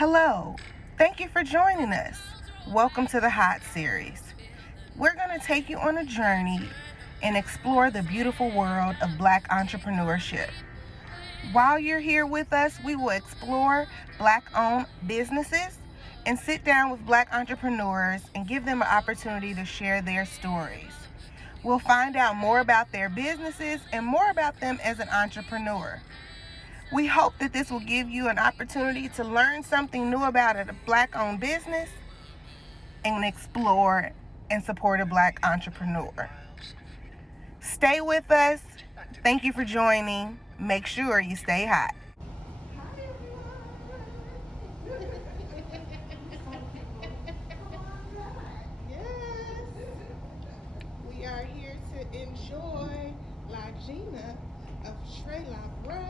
Hello, thank you for joining us. Welcome to the Haute series. We're going to take you on a journey and explore the beautiful world of Black entrepreneurship. While you're here with us, we will explore Black-owned businesses and sit down with Black entrepreneurs and give them an opportunity to share their stories. We'll find out more about their businesses and more about them as an entrepreneur. We hope that this will give you an opportunity to learn something new about a Black-owned business and explore and support a Black entrepreneur. Stay with us. Thank you for joining. Make sure you stay hot. We are here to enjoy LaGina of TreLa Brows.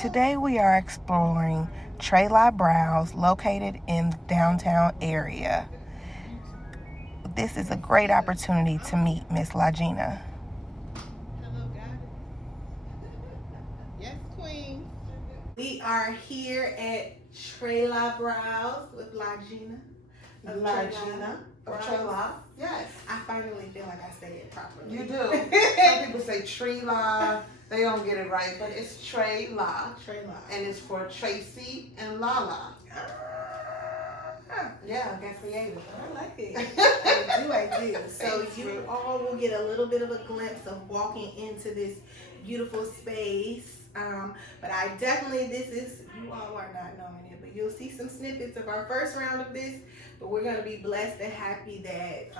Today we are exploring TreLa Brows located in the downtown area. This is a great opportunity to meet Miss LaGina. Hello, God. Yes, Queen. We are here at TreLa Brows with LaGina of TreLa. Yes. I finally feel like I say it properly. You do. Some people say TreLa. They don't get it right, but it's TreLa. TreLa. And it's for Tracy and Lala. Yeah, I got creative. I like it. I do. So you all will get a little bit of a glimpse of walking into this beautiful space. But I definitely, you all are not knowing it, but you'll see some snippets of our first round of this. But we're going to be blessed and happy that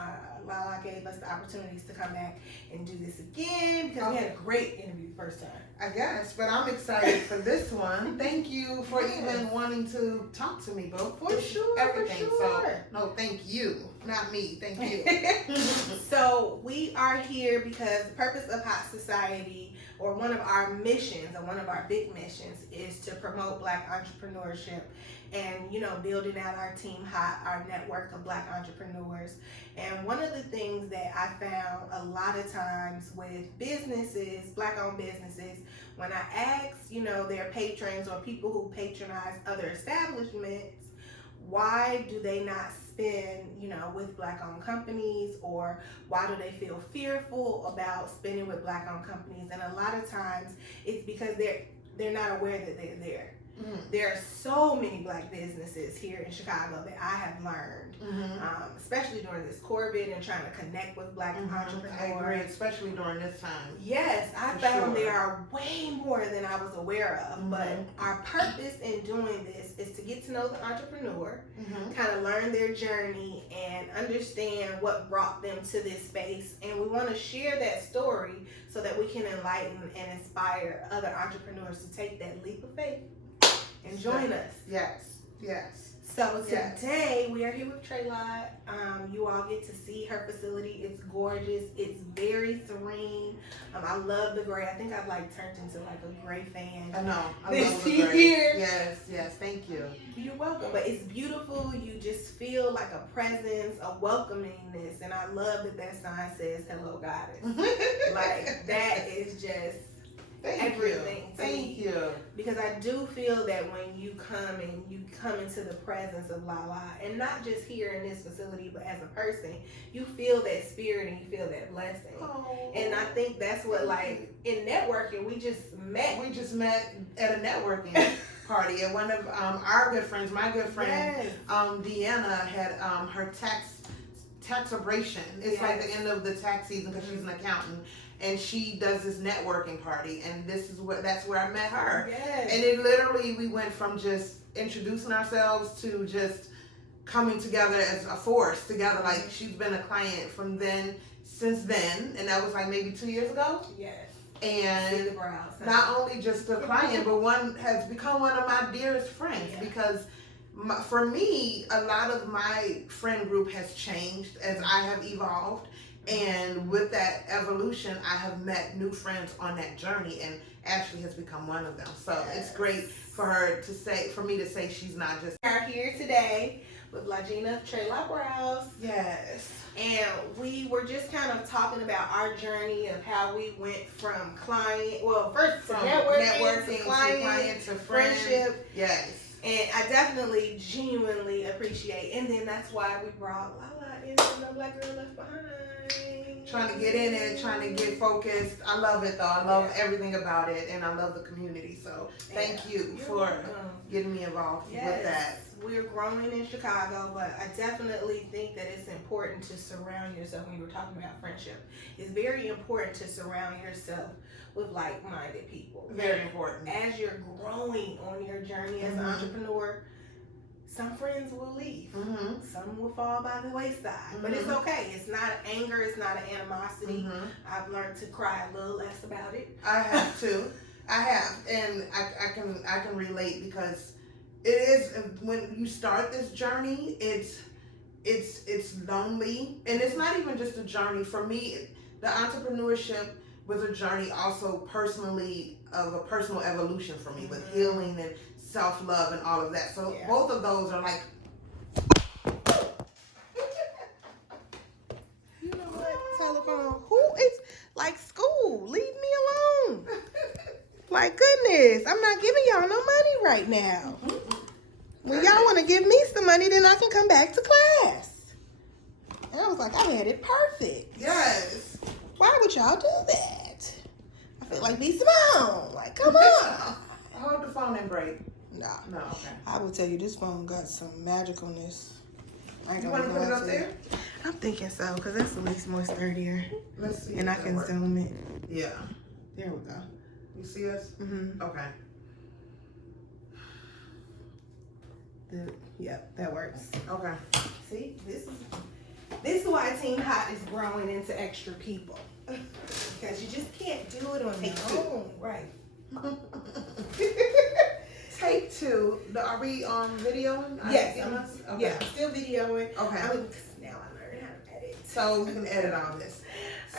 Lala gave us the opportunities to come back and do this again because we had a great interview the first time. I guess, but I'm excited for this one. Thank you for even wanting to talk to me, Bo. For sure. Everything. For sure. So, no, thank you. Not me. Thank you. So we are here because the purpose of Haute Society, or one of our missions, or one of our big missions, is to promote Black entrepreneurship and, building out our team Haute, our network of Black entrepreneurs. And one of the things that I found a lot of times with businesses, Black-owned businesses, when I ask, their patrons or people who patronize other establishments, why do they not spend, with Black-owned companies, or why do they feel fearful about spending with Black-owned companies? And a lot of times it's because they're not aware that they're there. Mm-hmm. There are so many Black businesses here in Chicago that I have learned, especially during this COVID and trying to connect with Black entrepreneurs. I agree, especially during this time. Yes, I found there are way more than I was aware of. But our purpose in doing this is to get to know the entrepreneur, kind of learn their journey and understand what brought them to this space. And we want to share that story so that we can enlighten and inspire other entrepreneurs to take that leap of faith and join us. Yes. So today we are here with TreLa. You all get to see her facility. It's gorgeous. It's very serene. I love the gray. I think I've turned into a gray fan. I know. I This love the gray. year. Yes. Thank you. You're welcome. But it's beautiful. You just feel like a presence, a welcomingness, and I love that sign says "Hello, Goddess." That is just. Everything. Thank you. Because I do feel that when you come into the presence of Lala, and not just here in this facility, but as a person, you feel that spirit and you feel that blessing. Oh. And I think that's what, in networking, we just met. We just met at a networking party, and one of our good friends, my good friend, Deanna, had her tax abrasion. It's like the end of the tax season because she's an accountant. And she does this networking party, and that's where I met her. Yes. And it literally, we went from just introducing ourselves to just coming together as a force together. Like, she's been a client since then, and that was maybe 2 years ago. Yes. And not only just a client, but one has become one of my dearest friends because for me, a lot of my friend group has changed as I have evolved. And with that evolution, I have met new friends on that journey, and Ashley has become one of them. So it's great for me to say she's not just. We are here today with LaGina of TreLa Brows. Yes. And we were just kind of talking about our journey of how we went from client, well, first from networking to client to friendship. Yes. And I definitely, genuinely appreciate. And then that's why we brought Lala into No Black Girl Left Behind. Trying to get in it, trying to get focused. I love it though. I love everything about it, and I love the community. So thank you for getting me involved with that. We're growing in Chicago, but I definitely think that it's important to surround yourself. When you were talking about friendship, it's very important to surround yourself with like-minded people. Very important. As you're growing on your journey as an entrepreneur, some friends will leave. Some will fall by the wayside. But it's okay. It's not anger. It's not an animosity. I've learned to cry a little less about it. I have too. I have, and I can relate, because it is, when you start this journey, it's lonely, and it's not even just a journey. For me, the entrepreneurship was a journey also personally, of a personal evolution for me, with healing and self-love and all of that. So both of those are like, You know what? Telephone. Who is like school? Leave me alone. Like, goodness, I'm not giving y'all no money right now. When y'all want to give me some money, then I can come back to class. And I was like, I had it perfect. yes. Why would y'all do that? I feel like be Simone. Like, come on. Hold the phone and break. Nah. No, okay. I will tell you, this phone got some magicalness. I ain't You gonna want to put it lie up to there? you. I'm thinking so, because that's at least more sturdier. Let's see. And I if that can works. zoom it. Yeah. There we go. You see us? Okay. Yep, that works. Okay. See, this is why Team Hot is growing into extra people. Because you just can't do it on your own. Right. Take two. Are we videoing? Yes. Okay. Yeah, still videoing. Okay. Now I learned how to edit. So we can edit all this.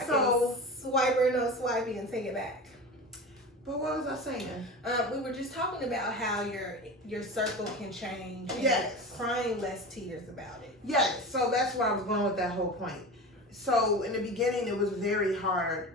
I So, can swipe or no swipey and take it back. but what was I saying? We were just talking about how your circle can change. And Yes. crying less tears about it. Yes. So that's where I was going with that whole point. So in the beginning, it was very hard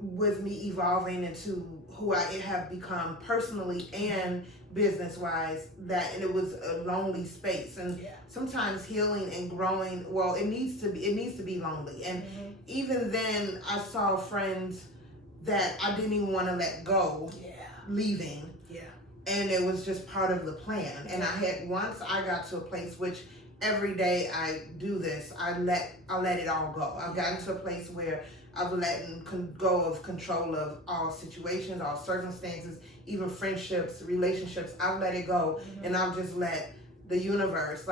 with me evolving into who I have become personally and business-wise, and it was a lonely space. And sometimes healing and growing, well, it needs to be lonely. And even then, I saw friends that I didn't even want to let go, leaving. And it was just part of the plan. And once I got to a place, which every day I do this, I let it all go. I've gotten to a place where I've let go of control of all situations, all circumstances, even friendships, relationships. I've let it go, and I've just let the universe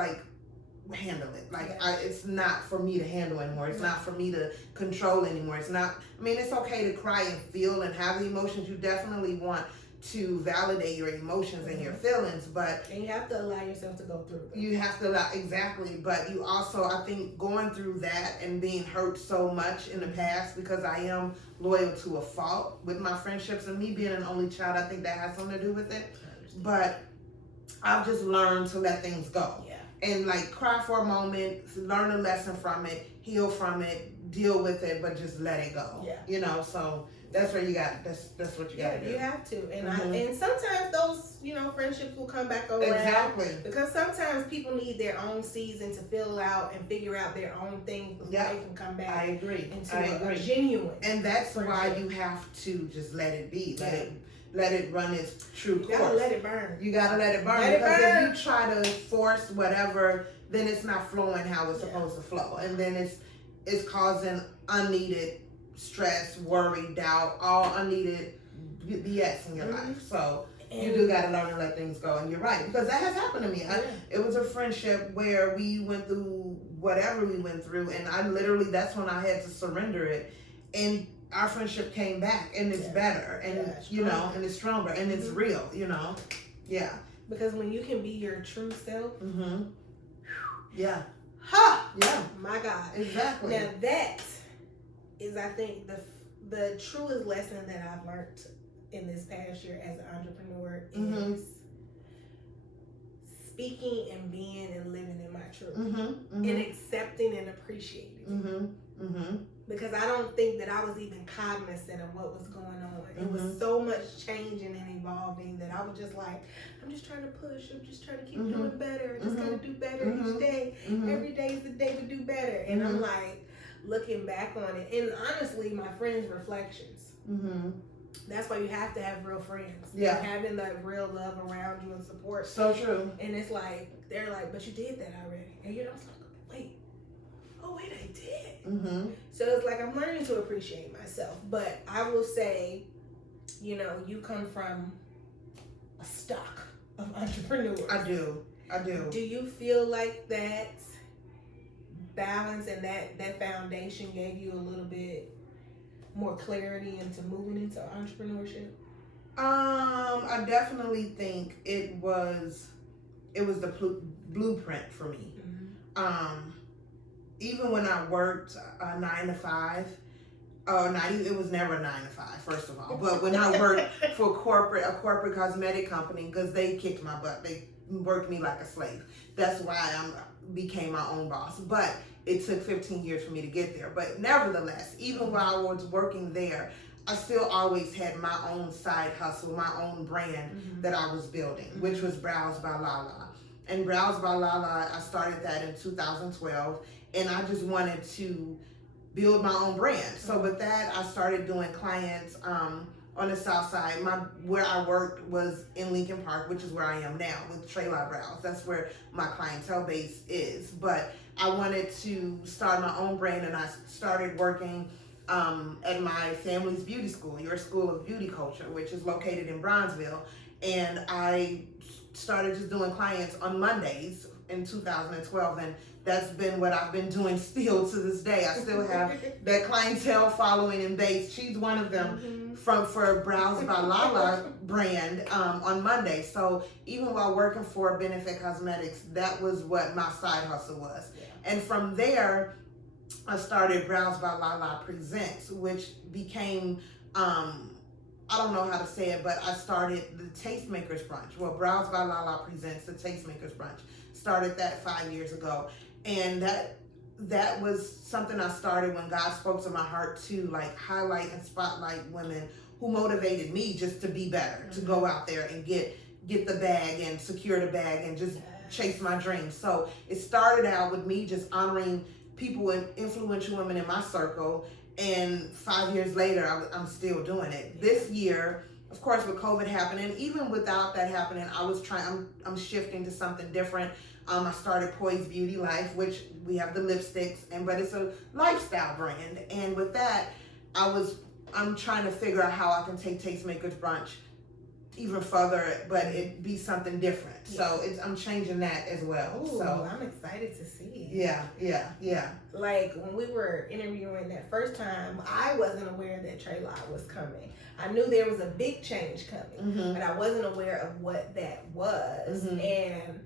handle it. It's not for me to handle anymore. It's not for me to control anymore. It's not. I mean, it's okay to cry and feel and have the emotions. You definitely want to validate your emotions and your feelings, and you have to allow yourself to go through them. You have to allow, exactly, but you also, I think, going through that and being hurt so much in the past, because I am loyal to a fault with my friendships, and me being an only child, I think that has something to do with it. But I've just learned to let things go. And cry for a moment, learn a lesson from it, heal from it, deal with it, but just let it go. So that's where that's what you got to do. You have to. And and sometimes those, friendships will come back around. Exactly. Because sometimes people need their own season to fill out and figure out their own thing before they can come back. I agree. Into a genuine. And that's why you have to just let it be. Let it run its true course. You gotta let it burn. You gotta let it burn. Because if you try to force whatever, then it's not flowing how it's supposed to flow. And then it's causing unneeded stress, worry, doubt, all unneeded BS in your life. So you do gotta learn to let things go. And you're right, because that has happened to me. It was a friendship where we went through whatever we went through, and that's when I had to surrender it. And our friendship came back, and it's better, and and it's stronger, and it's real, Because when you can be your true self, my God, exactly. Now that is, I think, the truest lesson that I've learned in this past year as an entrepreneur is speaking and being and living in my truth, and accepting and appreciating it. Because I don't think that I was even cognizant of what was going on. It was so much changing and evolving that I was just like, I'm just trying to push. I'm just trying to keep doing better. I just gotta do better each day. Every day is the day to do better. And I'm like looking back on it, and honestly, my friends' reflections. That's why you have to have real friends. Yeah. Having that real love around you and support. So true. And it's like, they're like, but you did that already. And it's like, wait, I did. So it's like, I'm learning to appreciate myself. But I will say, you come from a stock of entrepreneurs. I do. Do you feel like that balance and that foundation gave you a little bit more clarity into moving into entrepreneurship? I definitely think it was the blueprint for me. Even when I worked 9 to 5, it was never 9 to 5, first of all. But when I worked for a corporate cosmetic company, because they kicked my butt, they worked me like a slave. That's why I became my own boss. But it took 15 years for me to get there. But nevertheless, even while I was working there, I still always had my own side hustle, my own brand that I was building, which was Brows by LaLa. And Brows by LaLa, I started that in 2012, and I just wanted to build my own brand. So with that, I started doing clients on the south side. Where I worked was in Lincoln Park, which is where I am now with TreLa Brows. That's where my clientele base is. But I wanted to start my own brand, and I started working at my family's beauty school, your School of Beauty Culture, which is located in Bronzeville. And I started just doing clients on Mondays in 2012, and that's been what I've been doing still to this day. I still have that clientele following and base. She's one of them for Brows by LaLa brand on Monday. So even while working for Benefit Cosmetics, that was what my side hustle was. And from there, I started Brows by LaLa Presents, which became, I don't know how to say it, but I started the Tastemakers Brunch. Well, Brows by LaLa Presents the Tastemakers Brunch. Started that 5 years ago. And that was something I started when God spoke to my heart to like highlight and spotlight women who motivated me just to be better, to go out there and get the bag and secure the bag and just chase my dreams. So it started out with me just honoring people and influential women in my circle. And 5 years later, I'm still doing it. This year, of course, with COVID happening, even without that happening, I'm shifting to something different. I started Poise Beauty Life, which we have the lipsticks, but it's a lifestyle brand. And with that, I'm trying to figure out how I can take Tastemakers Brunch even further, but it be something different. So I'm changing that as well. Ooh, so I'm excited to see. Yeah. Like when we were interviewing that first time, I wasn't aware that TreLa was coming. I knew there was a big change coming, but I wasn't aware of what that was. And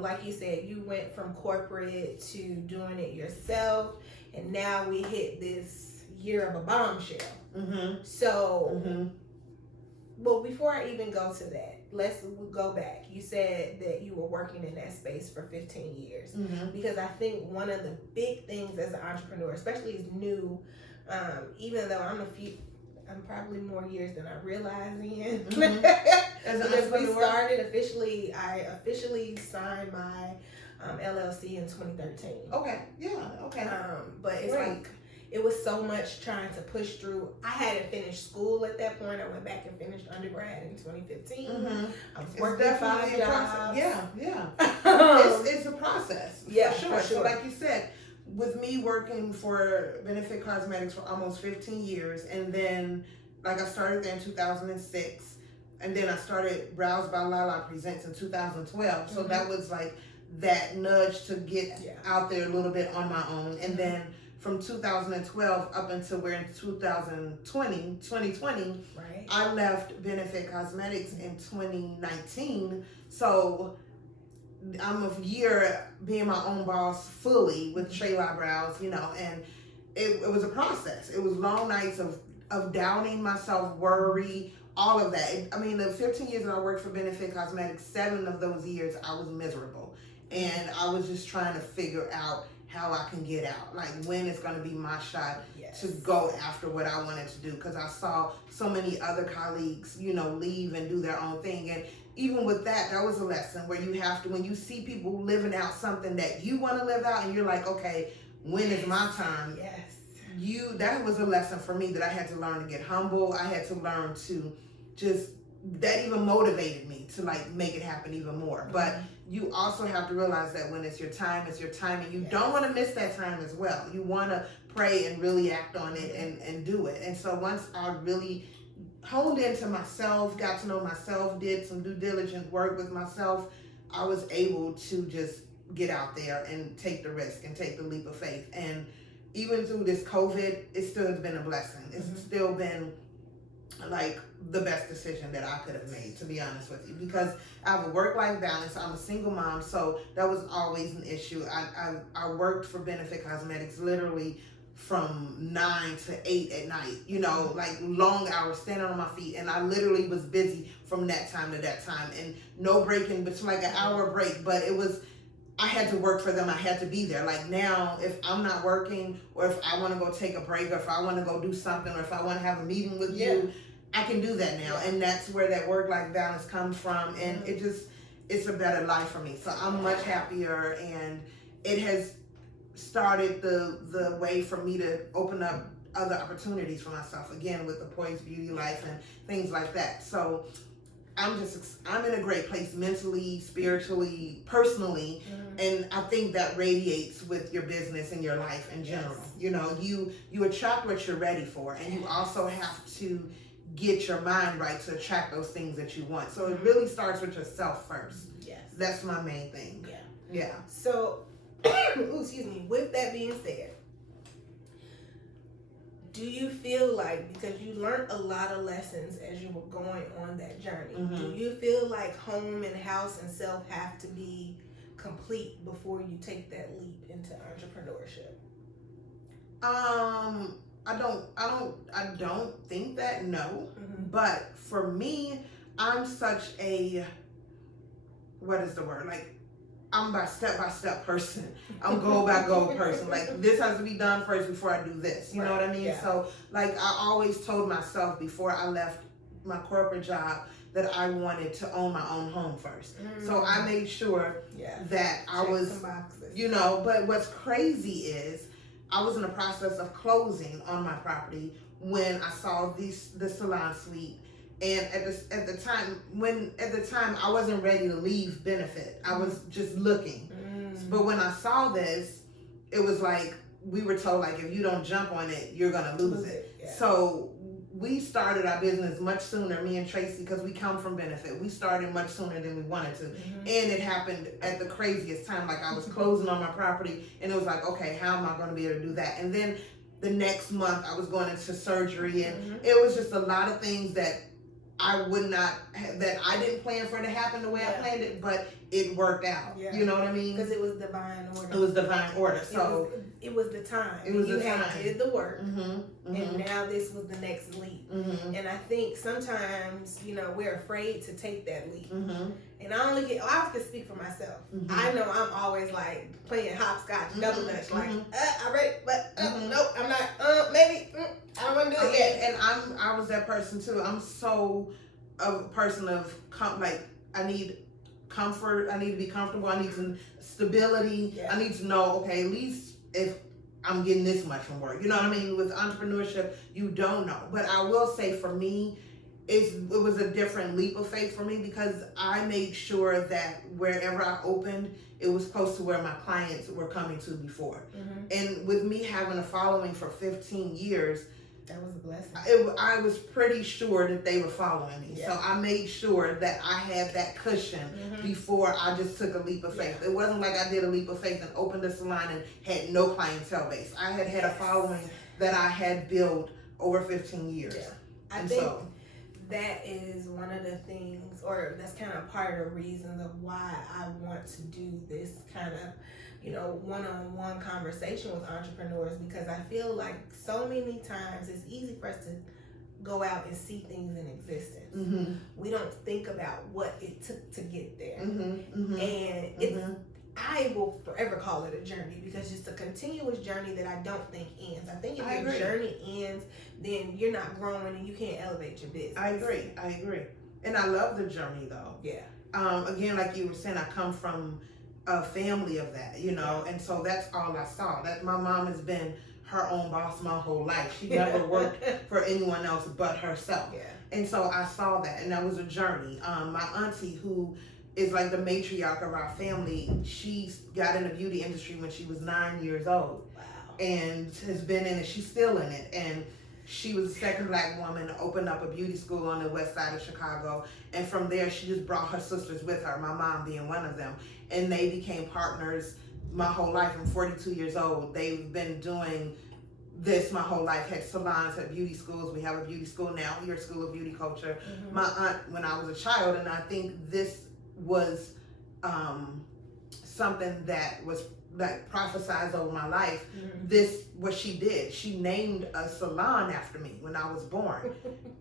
like you said, you went from corporate to doing it yourself, and now we hit this year of a bombshell. So, well, before I even go to that, let's go back. You said that you were working in that space for 15 years. Because I think one of the big things as an entrepreneur, especially as new, even though I'm probably more years than I realize in. Because we started I officially signed my LLC in 2013. Okay. But it's like, it was so much trying to push through. I hadn't finished school at that point. I went back and finished undergrad in 2015. I was working 5 jobs. Yeah. It's a process. Yeah, for sure. For sure. So like you said, with me working for Benefit Cosmetics for almost 15 years, and then like I started there in 2006, and then I started Brows by LaLa Presents in 2012. So that was like that nudge to get out there a little bit on my own. And then from 2012 up until we're in 2020, right. I left Benefit Cosmetics in 2019. So I'm a year being my own boss fully with TreLa Brows, and it was a process. It was long nights of doubting myself, worry, all of that. The 15 years that I worked for Benefit Cosmetics, 7 of those years I was miserable. And I was just trying to figure out how I can get out. Like when it's going to be my shot Yes. to go after what I wanted to do. Because I saw so many other colleagues, you know, leave and do their own thing. And even with that, that was a lesson where you have to, when you see people living out something that you want to live out and you're like, okay, when is my turn? Yes. That was a lesson for me that I had to learn to get humble. I had to learn to just, that even motivated me to like make it happen even more. But you also have to realize that when it's your time, and you don't want to miss that time as well. You want to pray and really act on it and do it. And so once I really honed into myself, got to know myself, did some due diligent work with myself, I was able to just get out there and take the risk and take the leap of faith. And even through this COVID, it still has been a blessing. It's still been like the best decision that I could have made, to be honest with you, because I have a work-life balance. I'm a single mom, so that was always an issue. I worked for Benefit Cosmetics literally from 9 to 8 at night, you know, like long hours standing on my feet, and I literally was busy from that time to that time, and no breaking between, like an hour break, but it was, I had to work for them. I had to be there. Like now, if I'm not working, or if I want to go take a break, or if I want to go do something, or if I want to have a meeting with you, I can do that now. And that's where that work-life balance comes from. And it's a better life for me. So I'm much happier, and it has started the way for me to open up other opportunities for myself, again, with the Poised Beauty Life and things like that. So I'm in a great place mentally, spiritually, personally, and I think that radiates with your business and your life in general. You know, you attract what you're ready for, and you also have to get your mind right to attract those things that you want. So it really starts with yourself first. Yes. That's my main thing. Yeah. So, excuse me, with that being said, do you feel like, because you learned a lot of lessons as you were going on that journey, do you feel like home and house and self have to be complete before you take that leap into entrepreneurship? I don't think that, no. But for me, I'm such a, what is the word? Like, I'm a step-by-step person. I'm goal-by-goal person. Like, this has to be done first before I do this. You know what I mean? Yeah. So, like, I always told myself before I left my corporate job that I wanted to own my own home first. So I made sure that I was, you know, but what's crazy is I was in the process of closing on my property when I saw the salon suite. And at the time I wasn't ready to leave Benefit. I was just looking. But when I saw this, it was like we were told, like, if you don't jump on it, you're gonna lose it. Yeah. So we started our business much sooner, me and Tracy, because we come from Benefit. We started much sooner than we wanted to. And it happened at the craziest time. Like, I was closing on my property, and it was like, okay, how am I gonna be able to do that? And then the next month I was going into surgery, and it was just a lot of things that I didn't plan for it to happen the way I planned it, but it worked out. Yeah. You know what I mean? Because it was divine order. It was divine order. So it was the time. It was you the had time. did the work, and now this was the next leap. And I think sometimes, you know, we're afraid to take that leap. And I have to speak for myself. I know I'm always like playing hopscotch, double dutch, like I'm ready, but nope, I'm not. Maybe I don't want to do it yet. And I was that person too. I'm so a person of I need comfort. I need to be comfortable. I need some stability. Yeah. I need to know, okay, at least if I'm getting this much from work. You know what I mean? With entrepreneurship, you don't know. But I will say for me, it was a different leap of faith for me, because I made sure that wherever I opened, it was close to where my clients were coming to before. And with me having a following for 15 years, that was a blessing. I was pretty sure that they were following me. Yeah. So I made sure that I had that cushion before I just took a leap of faith. It wasn't like I did a leap of faith and opened a salon and had no clientele base. I had a following that I had built over 15 years. Yeah. I think that is one of the things, or that's kind of part of the reasons of why I want to do this kind of, you know, one-on-one conversation with entrepreneurs, because I feel like so many times it's easy for us to go out and see things in existence. We don't think about what it took to get there. And I will forever call it a journey because it's a continuous journey that I don't think ends. I think if I your agree. journey ends, then you're not growing and you can't elevate your business. I agree. And I love the journey though. Yeah. Again, like you were saying, I come from a family of that, you know, and so that's all I saw. That my mom has been her own boss my whole life. She never worked for anyone else but herself. Yeah. And so I saw that, and that was a journey. My auntie, who is like the matriarch of our family, she got in the beauty industry when she was 9 years old. Wow. And has been in it. She's still in it. And she was the second black woman to open up a beauty school on the west side of Chicago. And from there, she just brought her sisters with her, my mom being one of them. And they became partners my whole life. I'm 42 years old. They've been doing this my whole life. Had salons, had beauty schools. We have a beauty school now here at School of Beauty Culture. Mm-hmm. My aunt, when I was a child, and I think this was something that was like prophesized over my life. Mm-hmm. This, what she did, she named a salon after me when I was born.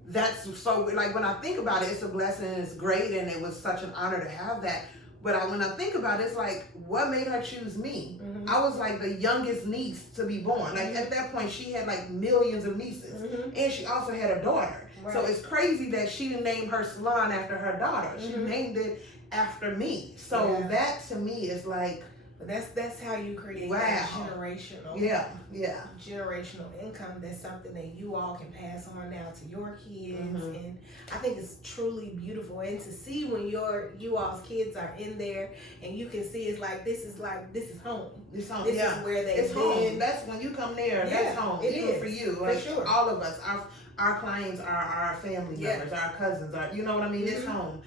That's so, like, when I think about it, it's a blessing, it's great, and it was such an honor to have that. But when I think about it, it's like, what made her choose me? Mm-hmm. I was like the youngest niece to be born. Like, at that point, she had like millions of nieces. Mm-hmm. And she also had a daughter. Right. So it's crazy that she didn't name her salon after her daughter. She Mm-hmm. named it after me. So that to me is like, But that's how you create wow. that generational generational income. That's something that you all can pass on now to your kids. Mm-hmm. And I think it's truly beautiful. And to see when you all's kids are in there and you can see it's like this is home. It's home. This is where it's home. That's when you come there. That's home. It Even is, for you. for Like sure. all of us. Our clients are our family members, our cousins are, you know what I mean? It's home.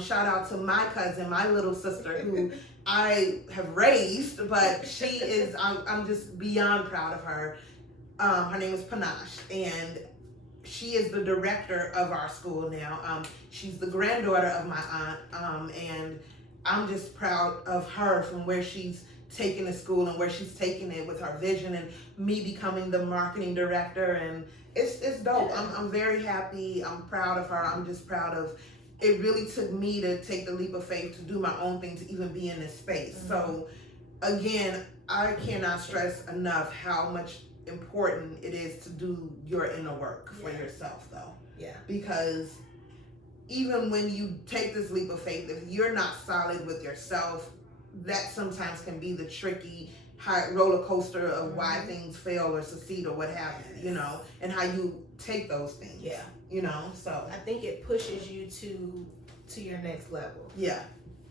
Shout out to my cousin, my little sister, who I have raised, but she is, I'm just beyond proud of her. Her name is Panache, and she is the director of our school now. She's the granddaughter of my aunt, and I'm just proud of her from where she's taking the school and where she's taking it with her vision and me becoming the marketing director, and it's dope. I'm very happy. I'm proud of her. I'm just proud of, it really took me to take the leap of faith to do my own thing, to even be in this space. Mm-hmm. So again, I cannot stress enough how much important it is to do your inner work for yourself though. Yeah. Because even when you take this leap of faith, if you're not solid with yourself, that sometimes can be the tricky high roller coaster of why things fail or succeed or what have you, you know, and how you take those things. Yeah. You know, so I think it pushes you to your next level. Yeah.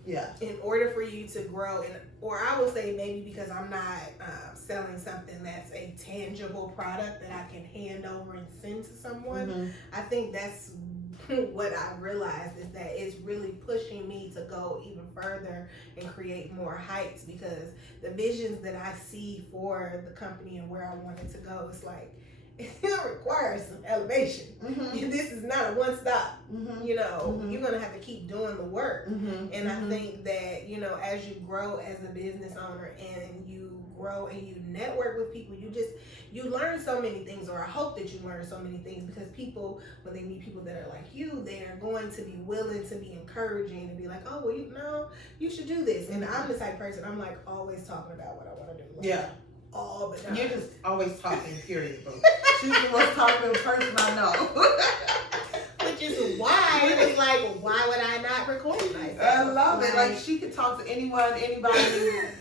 Yeah. In order for you to grow, or I will say maybe because I'm not selling something that's a tangible product that I can hand over and send to someone. Mm-hmm. I think that's what I realized is that it's really pushing me to go even further and create more heights, because the visions that I see for the company and where I want it to go, it's like, it requires some elevation. Mm-hmm. This is not a one-stop. Mm-hmm. You know, you're going to have to keep doing the work. Mm-hmm. And I think that, you know, as you grow as a business owner and you grow and you network with people, you learn so many things, or I hope that you learn so many things, because people, when they meet people that are like you, they are going to be willing to be encouraging and be like, oh, well, you should do this. And I'm the type of person, I'm like always talking about what I want to do. Like, all the time. You're just always talking, period, bro. She's the most talkative person I know. Which is why it was like, why would I not record myself? I love it. Like, she could talk to anyone, anybody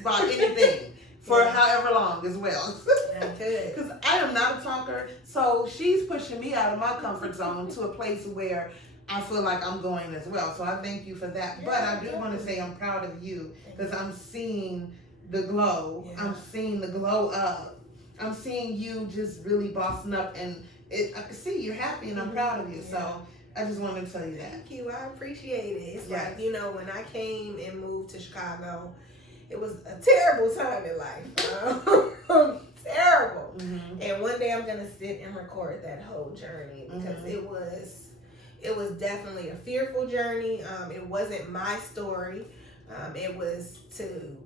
about anything for however long as well. Because I am not a talker, so she's pushing me out of my comfort zone to a place where I feel like I'm going as well. So I thank you for that. Yeah, but I do want to say I'm proud of you, because I'm seeing the glow. Yeah. I'm seeing the glow up. I'm seeing you just really bossing up, and I can see you're happy, and I'm proud of you. Yeah. So I just wanted to tell you that. Thank you. I appreciate it. It's like, you know, when I came and moved to Chicago, it was a terrible time in life. Terrible. Mm-hmm. And one day I'm going to sit and record that whole journey, because it was definitely a fearful journey. It wasn't my story. It was to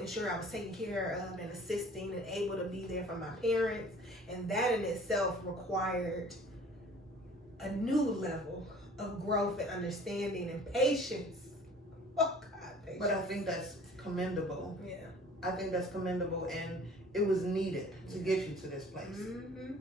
ensure I was taken care of and assisting and able to be there for my parents. And that in itself required a new level of growth and understanding and patience. Oh God, patience. But I think that's commendable. Yeah. I think that's commendable, and it was needed to get you to this place.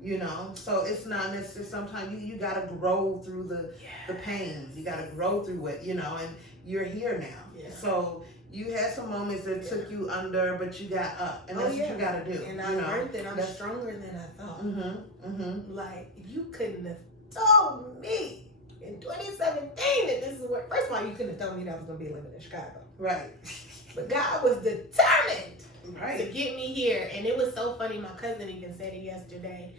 You know, so it's not necessarily, sometimes you gotta grow through the pain. You gotta grow through it, you know, and you're here now. Yeah. So you had some moments that took you under, but you got up, and that's what you gotta do. And I learned that I'm stronger than I thought. Like, you couldn't have told me in 2017 that this is what, first of all, you couldn't have told me that I was gonna be living in Chicago. Right. But God was determined Right. to get me here. And it was so funny. My cousin even said it yesterday.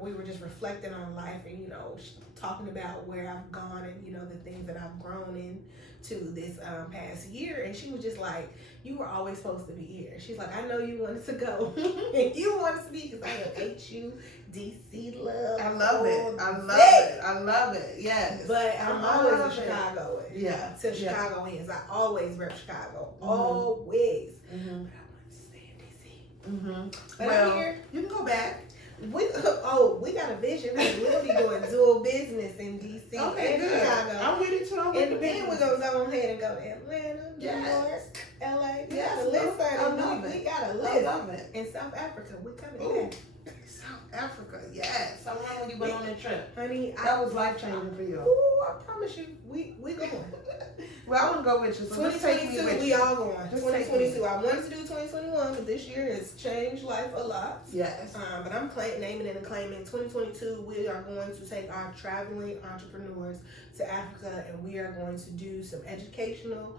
We were just reflecting on life and, you know, talking about where I've gone and, you know, the things that I've grown into this past year. And she was just like, you were always supposed to be here. She's like, I know you wanted to go. And you wanted to be, because I have HU, DC love. I love it. I love it. I love it. Yes. But I'm always a Chicagoan. Yeah. To Chicagoans. I always rep Chicago. Always. But I wanted to stay in DC. But Well, I'm here. you can go back. We got a vision. We'll be doing dual business in DC Okay, and good. Chicago. I'm with it too. I'm with And the then we're business. gonna go ahead and go to Atlanta, New Yes. York, LA. We Yes, got a list. I love it. We got a I list. love it. In South Africa, we're coming Ooh. back. South Africa, yes. How long when you went on that trip? Honey, That was life changing for you. Ooh, I promise you, we going. Well, I wouldn't go with you, so just take me 2022, with we you. all going. Just take 2022. I wanted to do 2021, but this year has changed life a lot. Yes. But I'm naming it and claiming 2022, we are going to take our traveling entrepreneurs to Africa, and we are going to do some educational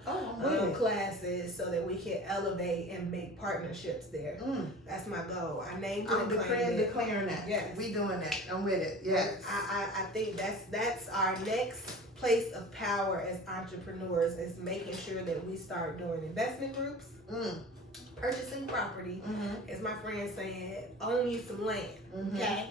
classes so that we can elevate and make partnerships there. That's my goal. I named it I'm and claimed it. declaring that. Yes. We doing that. I'm with it. Yes. I think that's our next place of power as entrepreneurs, is making sure that we start doing investment groups, purchasing property, as my friend said, own you some land. Okay?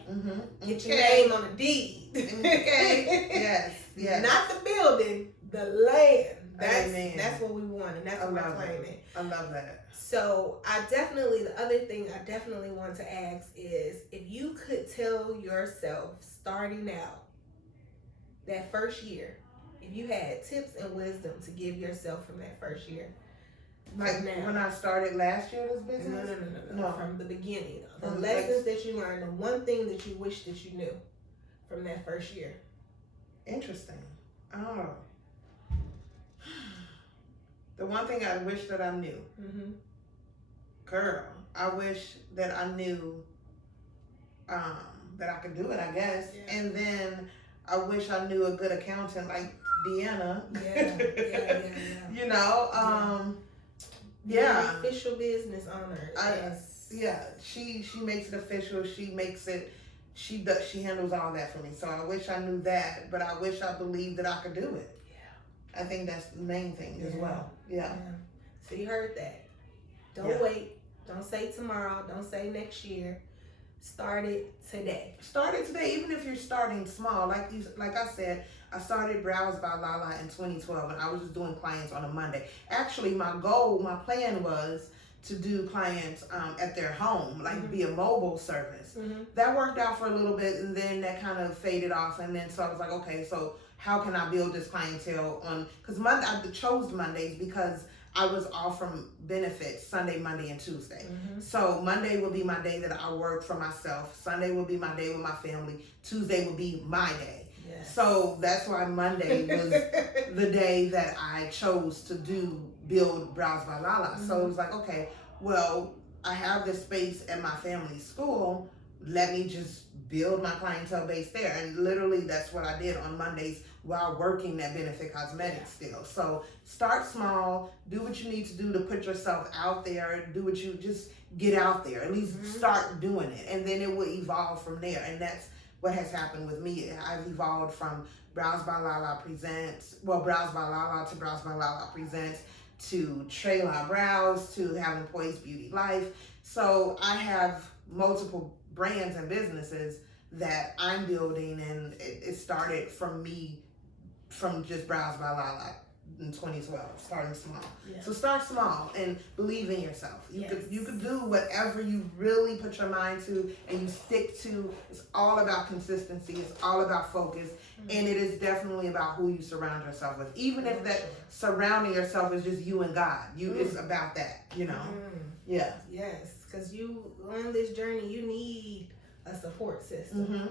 Get your name on the deed. Okay. Yes. Yes. Not the building, the land. Amen. That's what we want, and that's what we're claiming. I love that. So the other thing I definitely want to ask is, if you could tell yourself starting out that first year, if you had tips and wisdom to give yourself from that first year. Like now. when I started last year this business? No. From the beginning. The From lessons that you learned, the one thing that you wish that you knew from that first year. Interesting. Oh. The one thing I wish that I knew. Girl, I wish that I knew that I could do it, I guess. Yeah. And then I wish I knew a good accountant like Deanna. Yeah. You know, Yeah, official business owner. Yeah, she makes it official. She makes it. She handles all that for me. So I wish I knew that, but I wish I believed that I could do it. Yeah, I think that's the main thing as well. Yeah. So you heard that. Don't wait. Don't say tomorrow. Don't say next year. Start it today. Start it today, even if you're starting small. Like I said, I started Brows by Lala in 2012, and I was just doing clients on a Monday. Actually, my plan was to do clients at their home, like be a mobile service. That worked out for a little bit, and then that kind of faded off. And then so I was like, okay, so how can I build this clientele on? Because I chose Mondays because I was off from benefits Sunday, Monday, and Tuesday. So Monday would be my day that I work for myself. Sunday would be my day with my family. Tuesday would be my day. Yes. So that's why Monday was the day that I chose to build Brows by Lala. So it was like, okay, well, I have this space at my family's school. Let me just build my clientele base there. And literally that's what I did on Mondays while working at Benefit Cosmetics still. So start small, do what you need to do to put yourself out there, just get out there, at least start doing it. And then it will evolve from there. And that's what has happened with me. I've evolved from Brows by Lala Brows by Lala to Brows by Lala Presents to TreLa Brows to having Poised Beauty Life. So I have multiple brands and businesses that I'm building, and it started from me, from just Brows by Lala, in 2012, starting small. Yeah. So start small and believe in yourself. You Yes. could do whatever you really put your mind to and you stick to. It's all about consistency. It's all about focus. And it is definitely about who you surround yourself with. Even if that surrounding yourself is just you and God. It's about that, you know. Yeah. Yes, because you on this journey, you need a support system.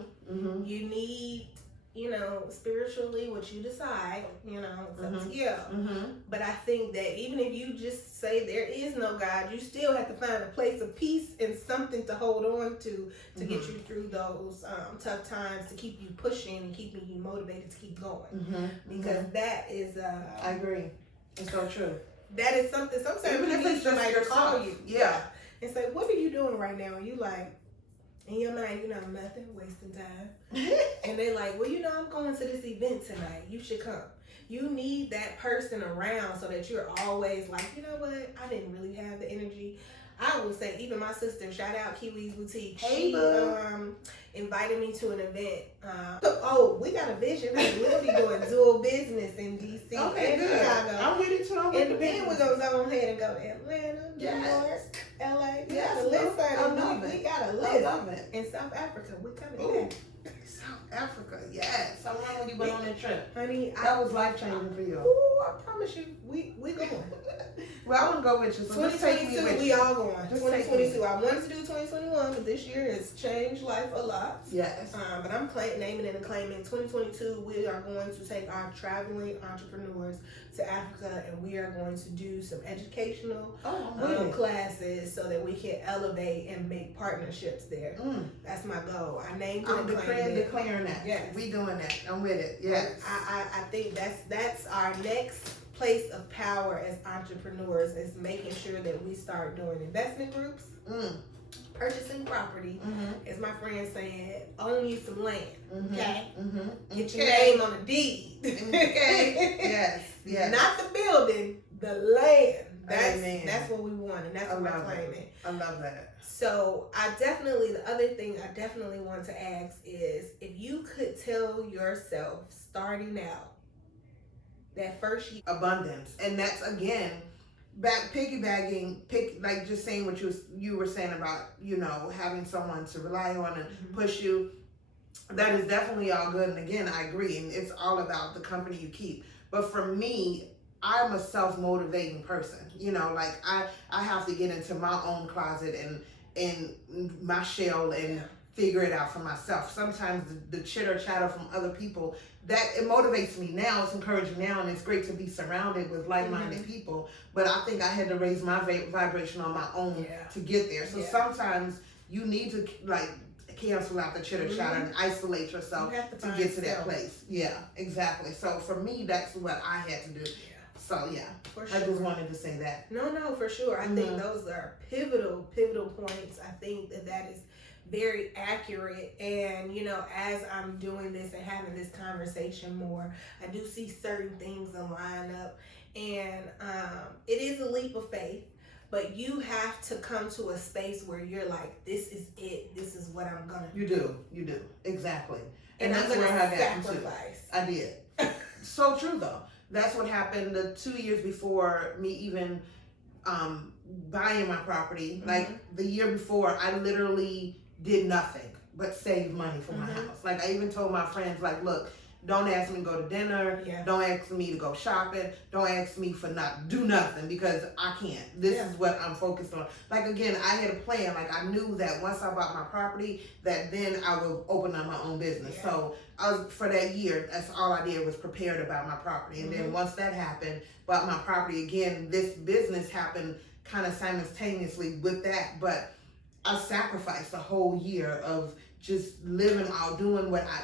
You need, you know, spiritually what you decide, you know, it's up to you. But I think that even if you just say there is no God, you still have to find a place of peace and something to hold on to get you through those tough times, to keep you pushing and keeping you motivated to keep going. Because that is I agree. It's so true. that is something. Sometimes Even you if need it's just somebody to call yourself. you. Yeah. And say, what are you doing right now? And you like, in your mind, you know, nothing, wasting time. And they like, well, you know, I'm going to this event tonight. You should come. You need that person around so that you're always like, you know what? I didn't really have the energy. I would say, even my sister, shout out Kiwi's Boutique. Hey, she invited me to an event. We got a vision. We'll be doing dual business in DC and good. Chicago. I'm with it too. And then we're going to go ahead and go to Atlanta, New Yes. York, LA. We Yes, got a list. I love it. We got a I list. love it. In South Africa, we're coming Ooh. back. South Africa, yes. How long when you went on that trip? Honey, That was life changing for you. Ooh, I promise you, we going. Well, I wouldn't go with you, so just take me 2022, with we you. all going. Just take 2022, I wanted to do 2021, but this year has changed life a lot. Yes. But I'm naming it and claiming 2022, we are going to take our traveling entrepreneurs to Africa, and we are going to do some educational classes so that we can elevate and make partnerships there. That's my goal. I named it I'm and claimed it. declaring that. Yes. We doing that. I'm with it. Yes. I think that's our next place of power as entrepreneurs, is making sure that we start doing investment groups, purchasing property, as my friend said, own you some land. Okay? Get your name on the deed. Okay. Yes. Yes. Not the building, the land. Amen. That's what we want, and that's what we're claiming. I love that. So the other thing I definitely want to ask is, if you could tell yourself starting out that first year. Abundance. And that's, again, like just saying what you were saying about, you know, having someone to rely on and push you. That is definitely all good. And again, I agree. And it's all about the company you keep. But for me, I'm a self-motivating person. You know, like I have to get into my own closet and my shell and figure it out for myself. Sometimes the chitter chatter from other people, that it motivates me now. It's encouraging now, and it's great to be surrounded with like-minded people. But I think I had to raise my vibration on my own to get there. So sometimes you need to like cancel out the chitter chatter and isolate yourself to get to that place. Yeah, exactly. So for me, that's what I had to do. So yeah, For sure. I just wanted to say that. No, for sure. I think those are pivotal points. I think that is very accurate. And, you know, as I'm doing this and having this conversation more, I do see certain things line up. And it is a leap of faith, but you have to come to a space where you're like, this is it. This is what I'm going to do. You do. Exactly. And that's I'm where I going to got sacrifice. I did. So true, though. That's what happened the 2 years before me even buying my property. Like the year before, I literally did nothing but save money for my house. Like I even told my friends, like, look, don't ask me to go to dinner. Don't ask me to go shopping. Don't ask me for do nothing, because I can't. This is what I'm focused on. Like, again, I had a plan. Like, I knew that once I bought my property, that then I would open up my own business. So for that year, that's all I did was prepared about my property. And then once that happened, bought my property again, this business happened kind of simultaneously with that. But I sacrificed a whole year of just living out, doing what I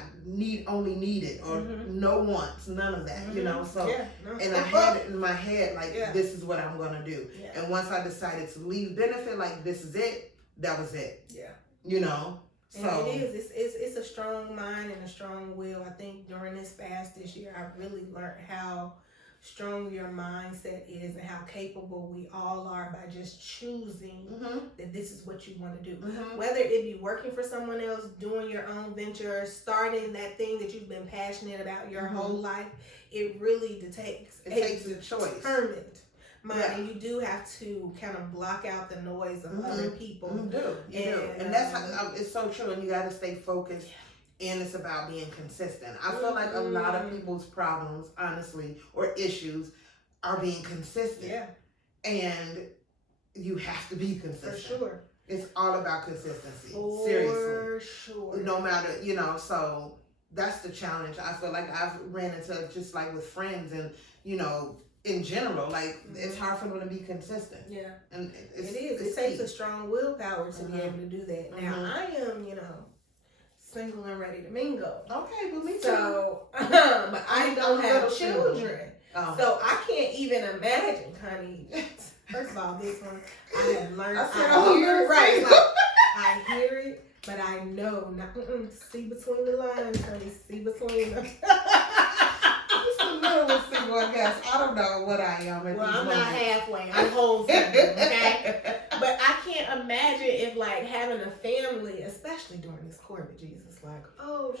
only needed, or no wants, none of that, you know. So, and I had it in my head, like, this is what I'm gonna do. And once I decided to leave benefit, like, this is it, that was it. You know. And so it is. It's a strong mind and a strong will. I think during this fast this year, I really learned how strong your mindset is and how capable we all are by just choosing that this is what you want to do. Whether it be working for someone else, doing your own venture, starting that thing that you've been passionate about your whole life, it really takes a choice. Determined mind, and you do have to kind of block out the noise of other people. You do. And that's how, it's so true, and you got to stay focused. And it's about being consistent. I feel like a lot of people's problems, honestly, or issues, are being consistent. Yeah. And you have to be consistent. For sure. It's all about consistency. For sure. No matter, so that's the challenge. I feel like I've ran into, just like with friends and, in general, like it's hard for them to be consistent. Yeah. And it is. It takes a strong willpower to be able to do that. Now, I am, single and ready to mingle. Okay, but me too. So, but I don't have children. Oh. So I can't even imagine, honey. First of all, this one, I have learned. I hear it, but I know not. See between the lines, honey. See between them. Just a little single, I guess. I don't know what I am. Well, I'm not halfway. I'm whole single, okay? But I can't imagine if, like, having a family, especially during this COVID, Jesus, like,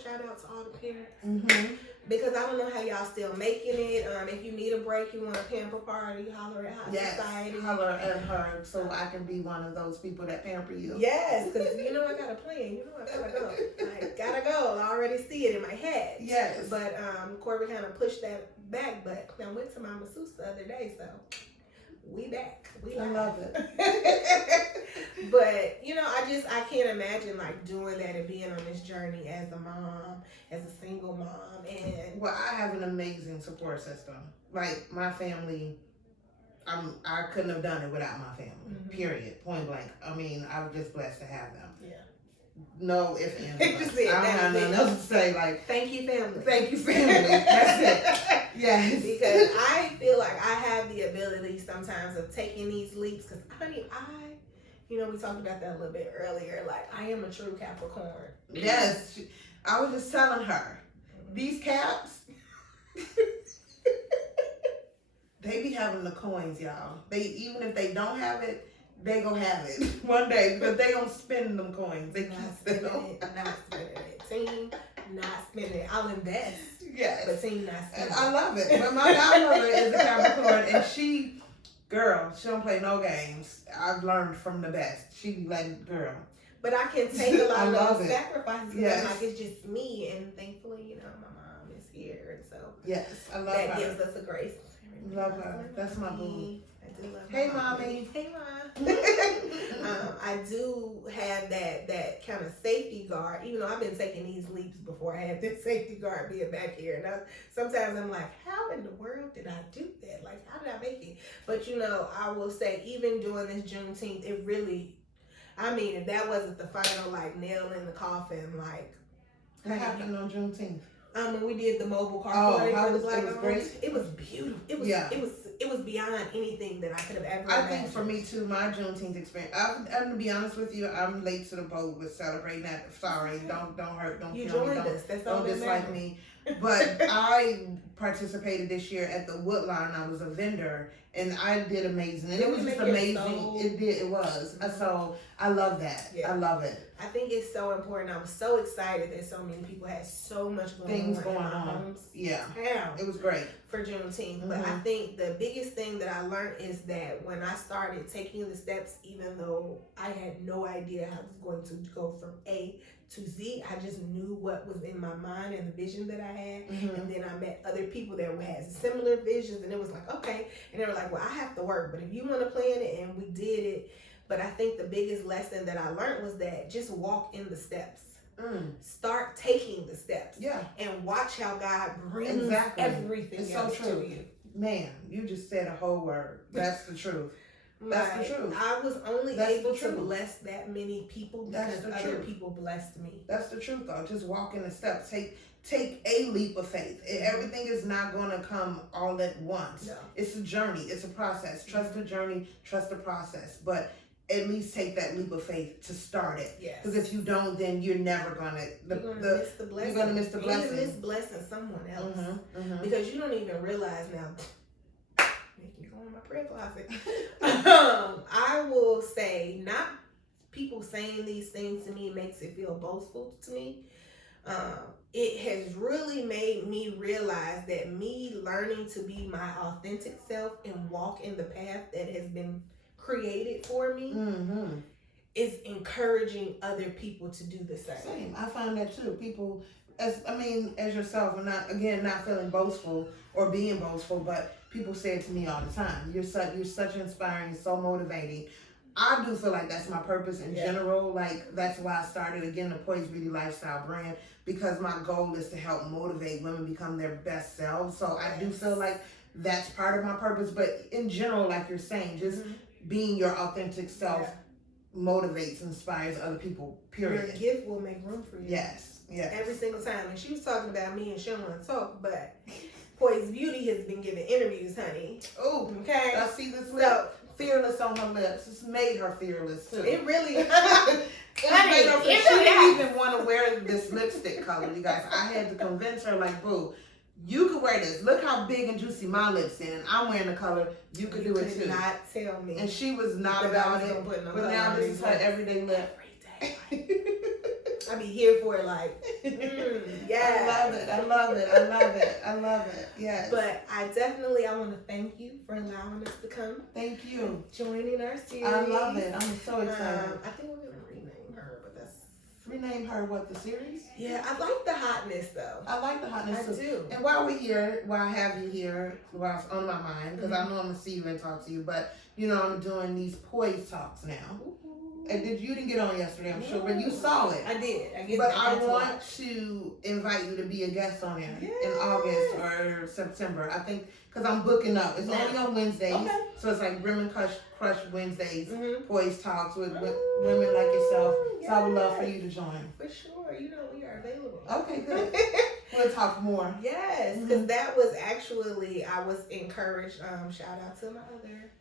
shout out to all the parents. Because I don't know how y'all still making it. If you need a break, you want a pamper party, holler at Haute Society. Holler at her so I can be one of those people that pamper you. Yes, because I got a plan. I gotta go. I gotta go. I already see it in my head. Yes. But Corbin kind of pushed that back. But I went to my masseuse the other day, so we back. I love it. But I can't imagine like doing that and being on this journey as a mom, as a single mom. And well, I have an amazing support system. Like my family, I couldn't have done it without my family. Period. Point blank. I mean, I'm just blessed to have them. Yeah. No ifs, ands, or buts. I don't have nothing else to say. Like, thank you, family. Thank you, family. That's it. Yes. Because I feel like I have the ability sometimes of taking these leaps. Because, honey, we talked about that a little bit earlier. Like, I am a true Capricorn. Yes. I was just telling her, these Caps, they be having the coins, y'all. Even if they don't have it, they gonna have it one day because they gonna spend them coins. They not spending it. Team, not spending it. I'll invest. Yes. But team, not spending it. I love it. But my godmother is a Capricorn, and she don't play no games. I've learned from the best. She be like, girl. But I can take a lot of those it. sacrifices. Yes. Like it's just me, and thankfully, my mom is here, and so yes, I love that her. gives us a grace. Love her. That's my boo. I do love hey, my mommy. Hey, mom. I do have that kind of safety guard, even though I've been taking these leaps before I had this safety guard being back here. And sometimes I'm like, how in the world did I do that? Like, how did I make it? But, I will say, even during this Juneteenth, it really, if that wasn't the final, like, nail in the coffin, like. What happened on Juneteenth? When we did the mobile car party for the Black it was great. It was beautiful. It was beyond anything that I could have ever I imagined. think for me too, my Juneteenth experience. I'm gonna be honest with you. I'm late to the boat with celebrating that. Sorry, don't hurt, don't you kill me, joined us. That's all don't that dislike matters. me. But I participated this year at the Woodline. I was a vendor, and I did amazing. And it was just amazing. It was. So I love that. Yeah. I love it. I think it's so important. I was so excited that so many people had so much going on. Yeah. Town it was great. For Juneteenth. But I think the biggest thing that I learned is that when I started taking the steps, even though I had no idea how I was going to go from A to Z, I just knew what was in my mind and the vision that I had. And then I met other people that had similar visions, and it was like, okay. And they were like, well, I have to work, but if you want to plan it, and we did it. But I think the biggest lesson that I learned was that just walk in the steps. Start taking the steps. Yeah. And watch how God brings everything else to you. Man, you just said a whole word. That's the truth. That's the truth. I was only able to bless that many people because other people blessed me. That's the truth, though. Just walk in the steps. Take a leap of faith. Everything is not going to come all at once. No. It's a journey. It's a process. Trust the journey. Trust the process. But at least take that leap of faith to start it. Yes. Because if you don't, then you're never gonna. You're gonna miss the blessing. You're gonna miss the blessing. You're gonna miss blessing someone else because you don't even realize now. my prayer closet. I will say, not people saying these things to me makes it feel boastful to me. It has really made me realize that me learning to be my authentic self and walk in the path that has been created for me is encouraging other people to do the same. Same. I find that too. People, as yourself, and not feeling boastful or being boastful, but people say it to me all the time. You're such inspiring, you're so motivating. I do feel like that's my purpose in general. Like, that's why I started, again, the Poise Beauty Lifestyle brand, because my goal is to help motivate women become their best selves. So I do feel like that's part of my purpose. But in general, like you're saying, just being your authentic self motivates, inspires other people, period. Your gift will make room for you. Yes. Every single time. And she was talking about me and she don't want to talk, but Poise Beauty has been giving interviews, honey. Oh, okay. I see this lip. Fearless on her lips. It's made her fearless too. It really she didn't even want to wear this lipstick color, you guys. I had to convince her, like, boo, you could wear this. Look how big and juicy my lips in, and I'm wearing the color. You could do it too. You could not tell me. And she was not about it. But now this is her everyday lip. Every day. I be here for it, like, yeah. I love it. Yes. But I want to thank you for allowing us to come. Thank you. Joining our series. I love it. I'm so excited. I think we're going to rename her, but that's... Rename her what, the series? Yeah, I like the Hauteness, though. I like the Hauteness, I do. And while we're here, while I have you here, while it's on my mind, because I know I'm going to see you and talk to you, but, I'm doing these Poise Talks now. And you didn't get on yesterday, I'm sure, but you saw it. I did. But I want to invite you to be a guest on there in August or September. I think, because I'm booking up. It's only on Wednesdays. Okay. So it's like Women Crush Wednesdays, Poise Talks with women like yourself. Yes. So I would love for you to join. For sure. We are available. Okay, good. We'll talk more. Yes, because that was actually, I was encouraged. Shout out to my other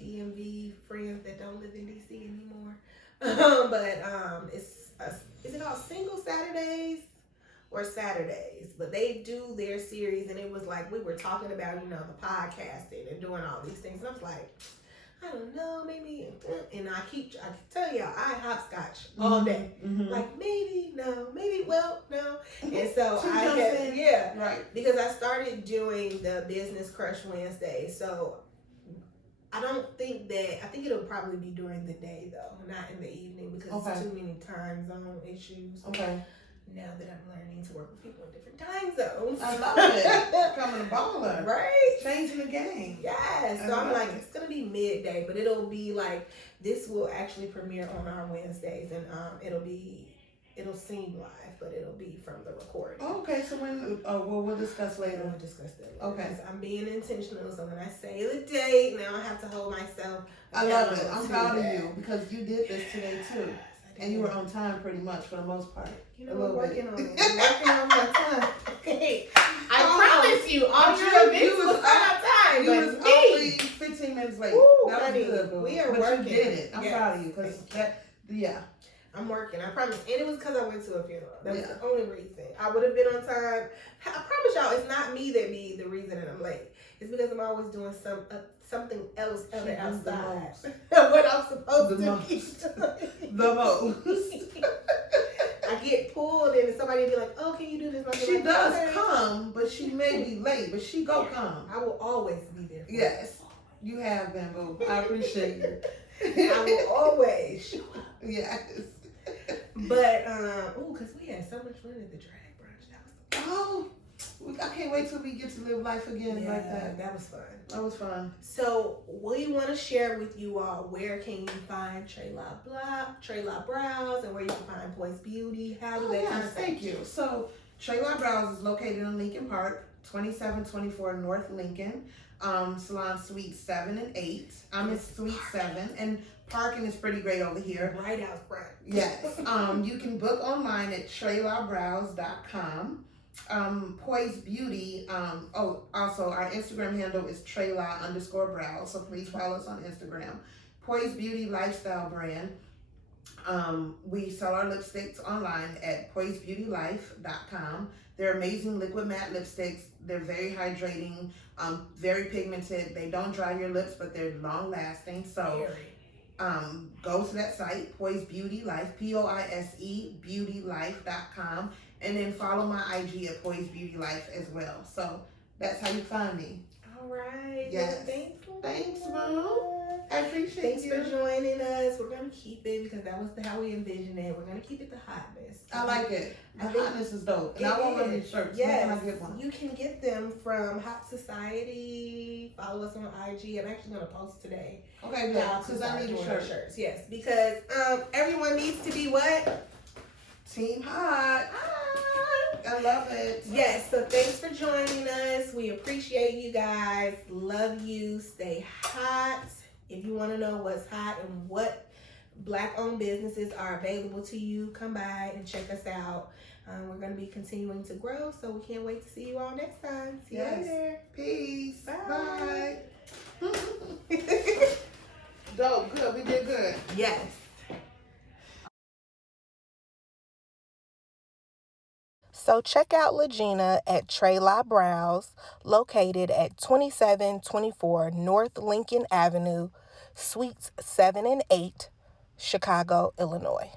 DMV friends that don't live in DC anymore. But is it called Single Saturdays or Saturdays? But they do their series, and it was like we were talking about, the podcasting and doing all these things. And I was like, I don't know, maybe. And I tell y'all, I hopscotch all day. Like, maybe, no, maybe, well, no. And so right. Because I started doing the Business Crush Wednesday. So I think it'll probably be during the day though, not in the evening, because it's too many time zone issues. Okay. Now that I'm learning to work with people in different time zones. I love it. Becoming a baller. Right. Changing the game. Yes. So I'm like, it's going to be midday, but it'll be like, this will actually premiere on our Wednesdays, and it'll seem live, but it'll be from the recording. Okay, so we'll discuss later. We'll discuss that later. Okay. I'm being intentional, so when I say the date, now I have to hold myself. I love it. I'm proud of you, because you did this today too. And you were on time pretty much for the most part. I'm working on it. I'm working on my time. Okay. I promise you, all your events was on time. You was only 15 minutes late. Ooh, that honey, was good, boo. we are but working. You did it. I'm proud of you, because I'm working. I promise. And it was because I went to a funeral. That was the only reason. I would have been on time. I promise y'all, it's not me that be the reason that I'm late. It's because I'm always doing something else other outside of what I'm supposed to be doing. The most. I get pulled in, and somebody be like, "Oh, can you do this?" She does come, but she may be late, but she go come. I will always be there. Yes, you have been, boo. I appreciate you. I will always show up. Yes. But because we had so much fun at the drag brunch. I can't wait till we get to live life again like that. That was fun. That was fun. So we want to share with you all, where can you find TreLa Brows, and where you can find Poise Beauty. How do they contact thank you. So TreLa Brows is located in Lincoln Park, 2724 North Lincoln. Salon Suite 7 and 8. I'm in Suite 7, and parking is pretty great over here. Right out front. Yes. You can book online at TreLaBrows.com. Poise Beauty. Also our Instagram handle is TreLa_brows. So please follow us on Instagram. Poise Beauty Lifestyle brand We sell our lipsticks online at poisebeautylife.com. They're amazing liquid matte lipsticks. They're very hydrating, very pigmented. They don't dry your lips, but they're long lasting. So go to that site, Poise Beauty Life, POISE beautylife.com, and then follow my IG at Poise Beauty Life as well. So that's how you find me. All right. Yes. Thanks, Mom. I appreciate you. Thanks for joining us. We're gonna keep it because that was how we envisioned it. We're gonna keep it the hotness. I like it. The hotness is dope. And I want one of these shirts. Yes. When can I get one? You can get them from Haute Society. Follow us on IG. I'm actually gonna post today. Okay, good. Because I need a shirt. Shirts. Yes, because everyone needs to be what? Team Hot. I love it. Yes, so thanks for joining us. We appreciate you guys. Love you. Stay hot. If you want to know what's hot and what Black-owned businesses are available to you, come by and check us out. We're going to be continuing to grow, so we can't wait to see you all next time. See you later. Peace. Bye. Dope. Good. We did good. Yes. So check out LaGina at TreLa Brows, located at 2724 North Lincoln Avenue, Suites 7 and 8, Chicago, Illinois.